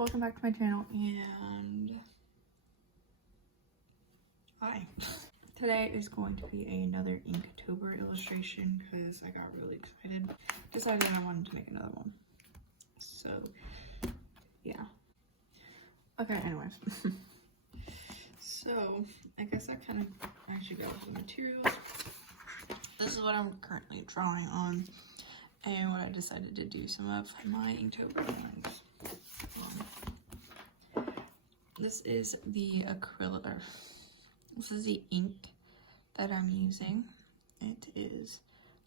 welcome back to my channel, and hi. Today is going to be another Inktober illustration because I got really excited. Decided I wanted to make another one. So, yeah. Okay, anyways. So, I guess I should go with the materials. This is what I'm currently drawing on, and what I decided to do some of my Inktober drawings. This is the acrylic, this is the ink that I'm using. It is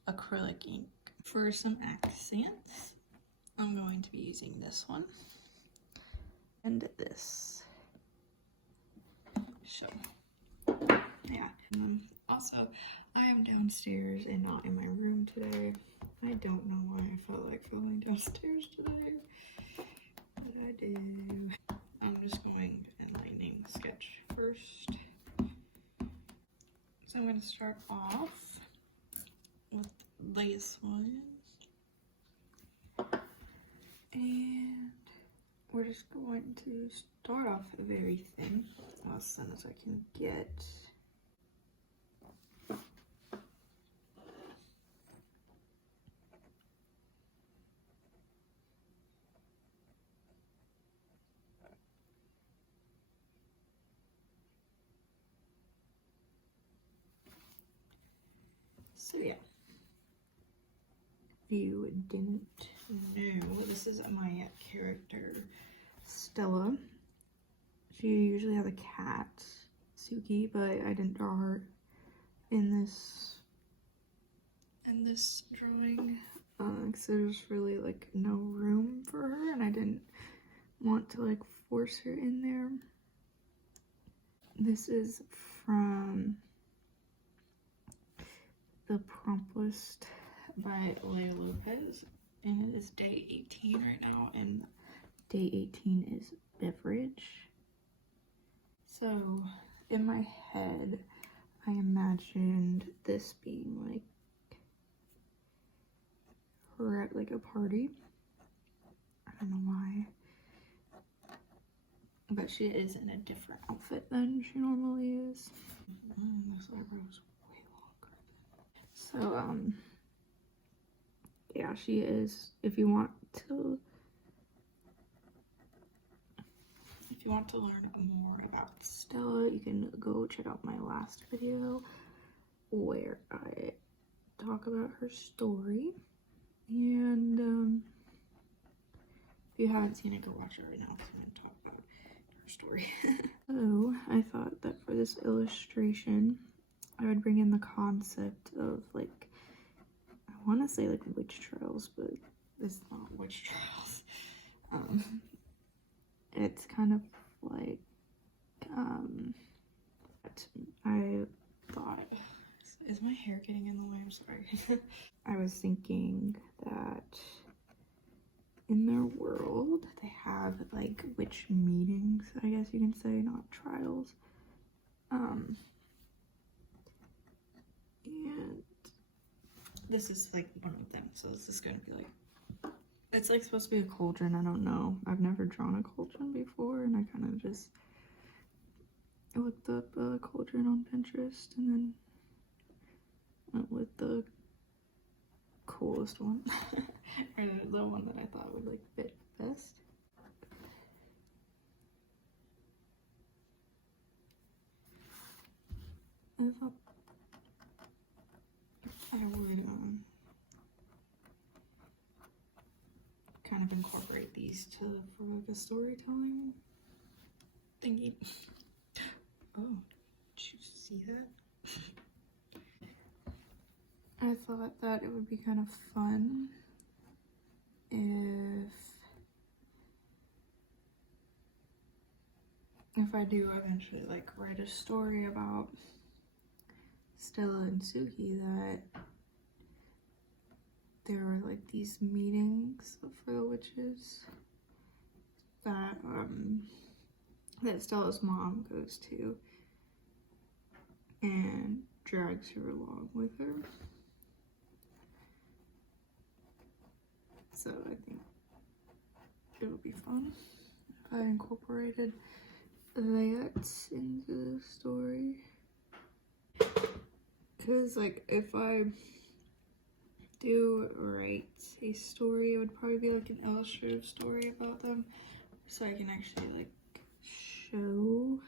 acrylic ink. For some accents, I'm going to be using this one and this. So, yeah. Also, I am downstairs and not in my room today. I don't know why I felt like going downstairs today, but I do. I'm just going and lightning sketch first. So I'm going to start off with these ones. And we're just going to start off very thin, as thin as I can get. So yeah, if you didn't know, this is my character, Stella. She usually has a cat, Suki, but I didn't draw her in this drawing because there's really like no room for her, and I didn't want to like force her in there. This is from The Prompt List by Leia Lopez, and it is day 18 right now, and day 18 is beverage. So in my head, I imagined this being like her at like a party. I don't know why, but she is in a different outfit than she normally is. This eyebrow's way longer. So yeah, she is. If you want to learn more about Stella, you can go check out my last video where I talk about her story. And if you haven't seen it, go watch it right now because I'm going to talk about her story. So I thought that for this illustration, I would bring in the concept of like, I want to say like witch trials, but it's not witch trials. It's kind of like, I thought, is my hair getting in the way? I'm sorry. I was thinking that in their world, they have like witch meetings, I guess you can say, not trials. And this is like one of them, so this is gonna be like, it's like supposed to be a cauldron. I don't know, I've never drawn a cauldron before, and I kind of just looked up a cauldron on Pinterest and then went with the coolest one or the one that I thought would like fit best. I thought I would kind of incorporate these for like a storytelling thingy. Oh, did you see that? I thought that it would be kind of fun if I do eventually like write a story about Stella and Suki, that there were like these meetings for the witches that Stella's mom goes to and drags her along with her. So I think it'll be fun if I incorporated that into the story. Because, like, if I do write a story, it would probably be like an illustrative story about them, so I can actually, like, show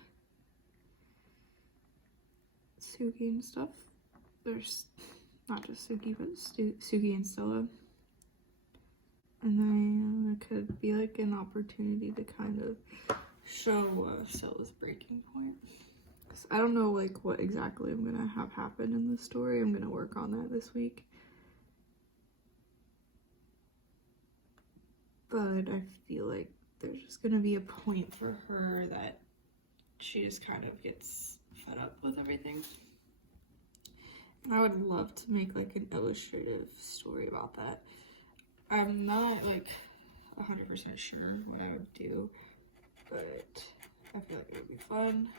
Suki and stuff. There's not just Suki, but Suki and Stella. And then it could be like an opportunity to kind of show Stella's breaking point. Cause I don't know like what exactly I'm gonna have happen in the story. I'm gonna work on that this week. But I feel like there's just gonna be a point for her that she just kind of gets fed up with everything. And I would love to make like an illustrative story about that. I'm not like 100% sure what I would do, but I feel like it would be fun.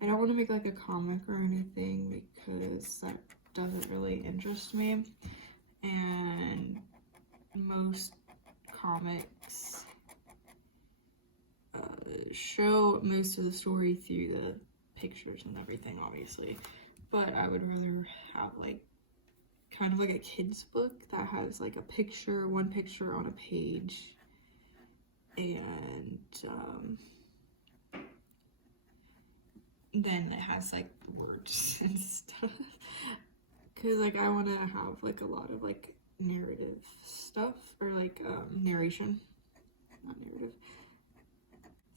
I don't want to make like a comic or anything because that doesn't really interest me, and most comics show most of the story through the pictures and everything, obviously, but I would rather have like kind of like a kid's book that has like a picture, one picture on a page, and then it has like words and stuff, because like I want to have like a lot of like narrative stuff, or like narration, not narrative.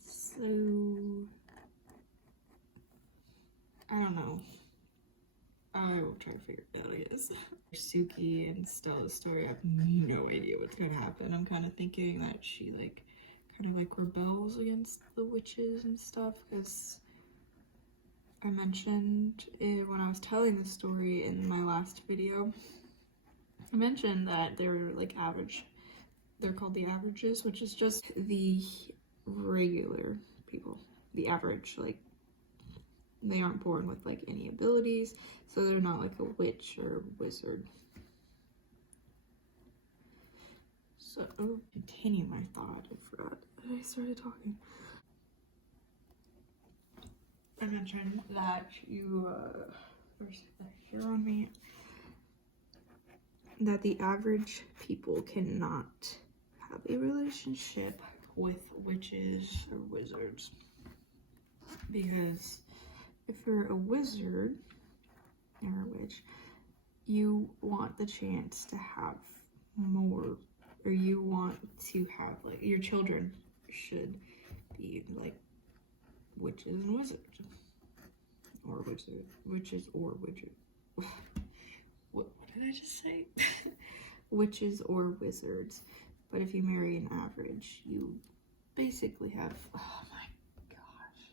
So I don't know, I will try to figure it out, I guess. Suki and Stella's story, I have no idea what's gonna happen. I'm kind of thinking that she like kind of like rebels against the witches and stuff, because I mentioned it when I was telling the story in my last video. I mentioned that they were like average. They're called the averages, which is just the regular people. The average, like, they aren't born with like any abilities, so they're not like a witch or a wizard. So, continue my thought, I forgot that I started talking. I mentioned that there's that hair on me, that the average people cannot have a relationship with witches or wizards, because if you're a wizard or a witch, you want the chance to have more, or you want to have like your children should be like witches and wizards, or witches or wizards. What did I just say? Witches or wizards. But if you marry an average, you basically have, oh my gosh.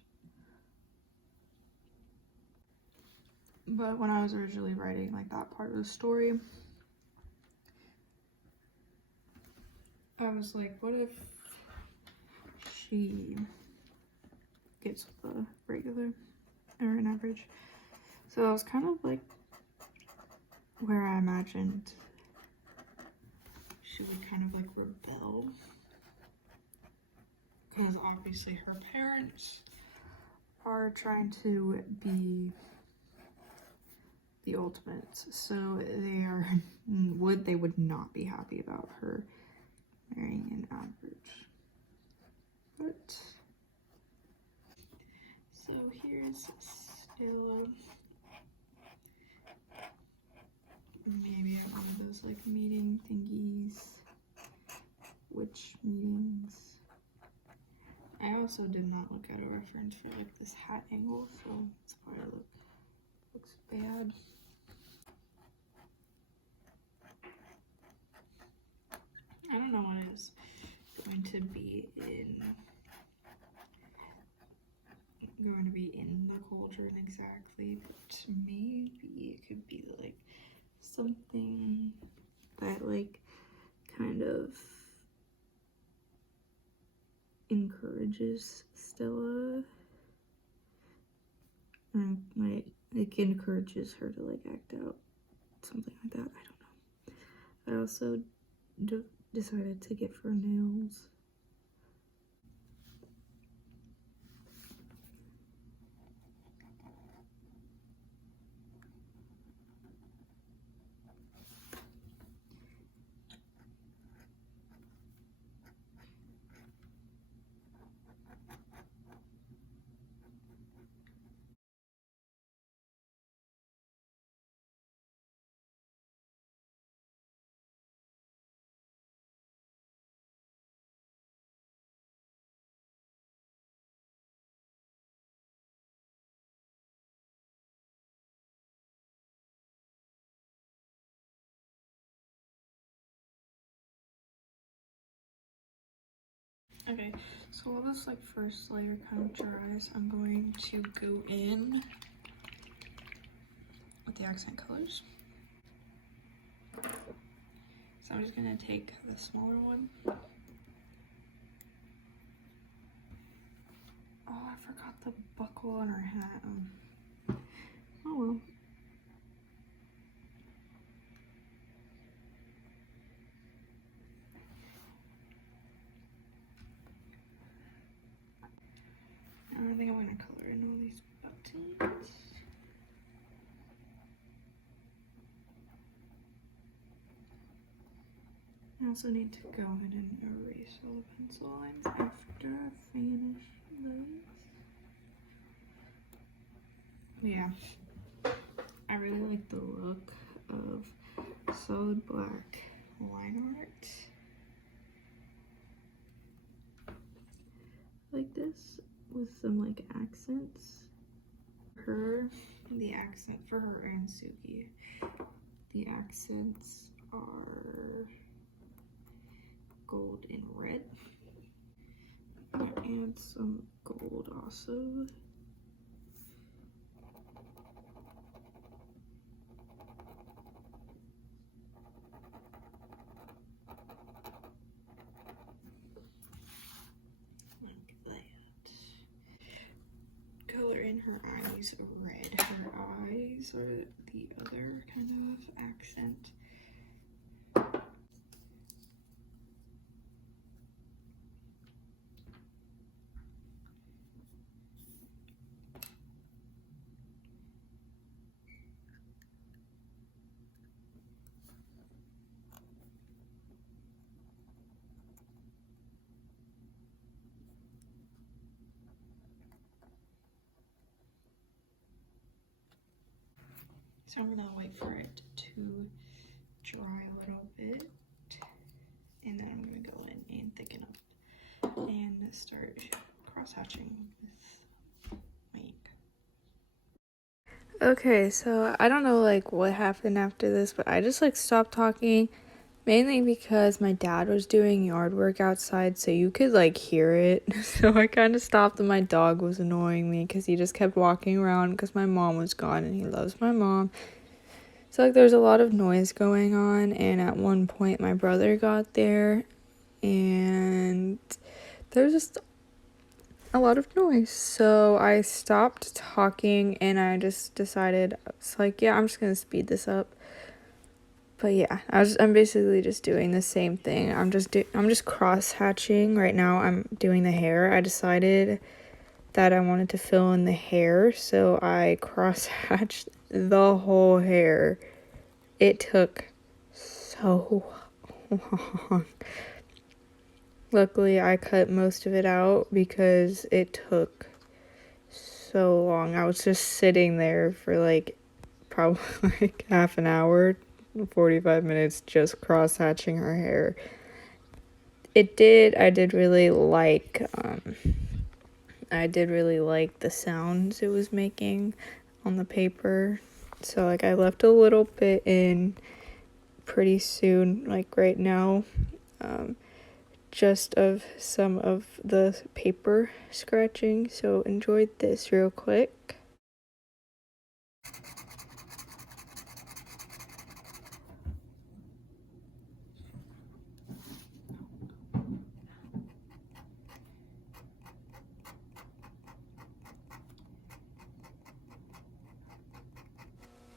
But when I was originally writing like that part of the story, I was like, what if she gets with a regular or an average? So I was kind of like where I imagined she would kind of like rebel, because obviously her parents are trying to be the ultimates, so they would not be happy about her marrying an average. But so here's Stella. Maybe at one of those like meeting thingies, witch meetings. I also did not look at a reference for like this hat angle, so it's probably looks bad. I don't know what is going to be in the cauldron exactly, but maybe it could be like something that like kind of encourages Stella, and like it encourages her to like act out, something like that. I don't know. I also decided to get her nails. Okay, so while this like first layer kind of dries, I'm going to go in with the accent colors. So I'm just gonna take the smaller one. Oh, I forgot the buckle on her hat. Oh well. I think I'm gonna color in all these buttons. I also need to go ahead and erase all the pencil lines after I finish this. Yeah, I really like the look of solid black line art like this with some like accents. The accent for her and Suki, the accents are gold and red. I'm gonna add some gold also. Color in her eyes red. Her eyes are the other kind of accent. So I'm gonna wait for it to dry a little bit, and then I'm gonna go in and thicken up and start cross-hatching with my ink. Okay, so I don't know like what happened after this, but I just like stopped talking, mainly because my dad was doing yard work outside, so you could like hear it. So I kind of stopped, and my dog was annoying me because he just kept walking around because my mom was gone, and he loves my mom. So like there's a lot of noise going on, and at one point my brother got there and there's just a lot of noise. So I stopped talking and I just decided, I was like, yeah, I'm just gonna speed this up. But yeah, I'm basically just doing the same thing. I'm just cross hatching right now. I'm doing the hair. I decided that I wanted to fill in the hair, so I cross hatched the whole hair. It took so long. Luckily, I cut most of it out because it took so long. I was just sitting there for like probably like half an hour, 45 minutes, just cross hatching her hair. I did really like the sounds it was making on the paper. So like I left a little bit in pretty soon, like right now, just of some of the paper scratching. So enjoy this real quick.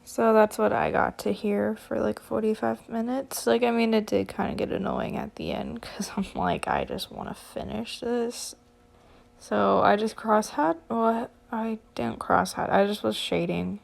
So that's what I got to hear for like 45 minutes. Like, I mean, it did kind of get annoying at the end because I'm like, I just want to finish this. So I just I didn't cross hat. I just was shading.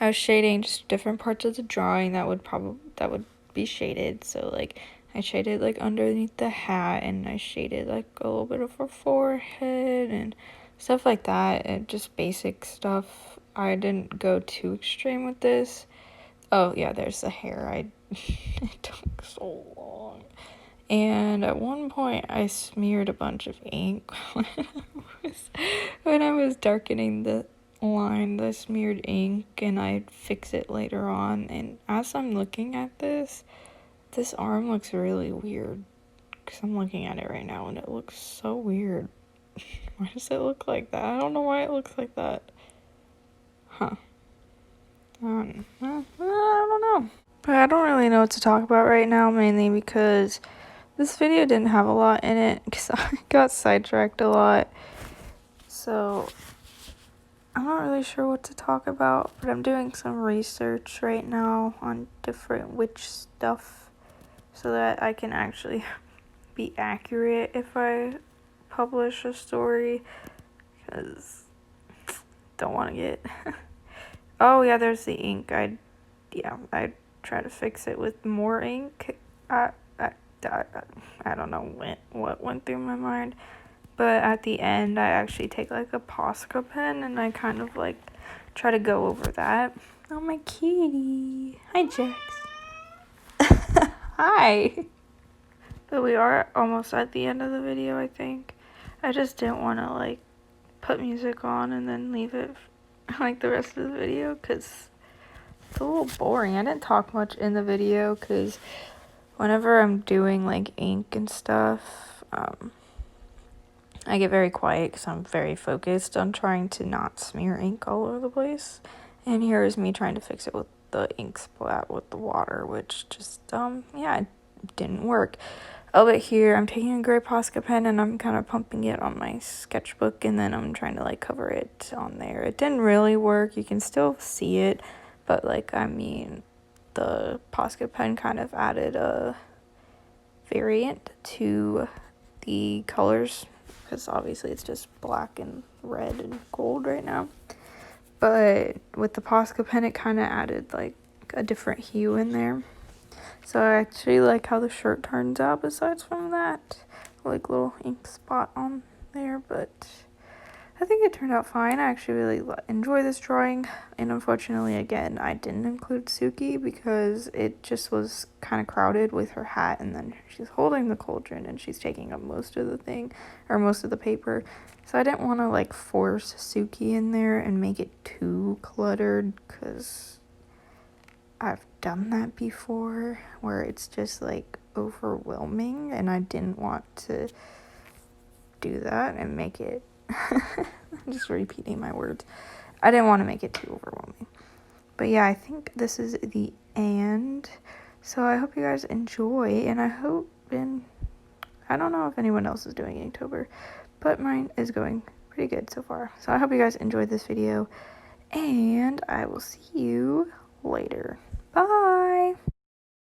I was shading just different parts of the drawing that would be shaded. So like I shaded like underneath the hat, and I shaded like a little bit of her forehead and stuff like that, and just basic stuff. I didn't go too extreme with this. Oh yeah, there's the hair. It took so long. And at one point I smeared a bunch of ink when I was darkening the line, the smeared ink, and I'd fix it later on. And as I'm looking at this arm looks really weird because I'm looking at it right now and it looks so weird. Why does it look like that? I don't know why it looks like that. Huh. I don't know. But I don't really know what to talk about right now, mainly because this video didn't have a lot in it because I got sidetracked a lot. So I'm not really sure what to talk about, but I'm doing some research right now on different witch stuff so that I can actually be accurate if I publish a story, because don't want to get oh yeah, there's the ink. I try to fix it with more ink. I don't know what went through my mind, but at the end I actually take like a Posca pen and I kind of like try to go over that. Oh, my kitty. Hi, Jax. Hi. But we are almost at the end of the video, I think. I just didn't want to like put music on and then leave it like the rest of the video because it's a little boring. I didn't talk much in the video because whenever I'm doing like ink and stuff, I get very quiet because I'm very focused on trying to not smear ink all over the place. And here is me trying to fix it with the ink splat with the water, which just, yeah, it didn't work. Oh, but here I'm taking a gray Posca pen and I'm kind of pumping it on my sketchbook, and then I'm trying to like cover it on there. It didn't really work. You can still see it, but like, I mean, the Posca pen kind of added a variant to the colors because obviously it's just black and red and gold right now. But with the Posca pen, it kind of added like a different hue in there. So I actually like how the shirt turns out besides from that like little ink spot on there, but I think it turned out fine. I actually really enjoy this drawing, and unfortunately again I didn't include Suki because it just was kind of crowded with her hat, and then she's holding the cauldron and she's taking up most of the thing, or most of the paper. So I didn't want to like force Suki in there and make it too cluttered, because I've done that before where it's just like overwhelming, and I didn't want to do that and make it I'm just repeating my words. I didn't want to make it too overwhelming. But yeah, I think this is the end. So I hope you guys enjoy, and I hope, and I don't know if anyone else is doing Inktober, but mine is going pretty good so far. So I hope you guys enjoyed this video, and I will see you later. Bye!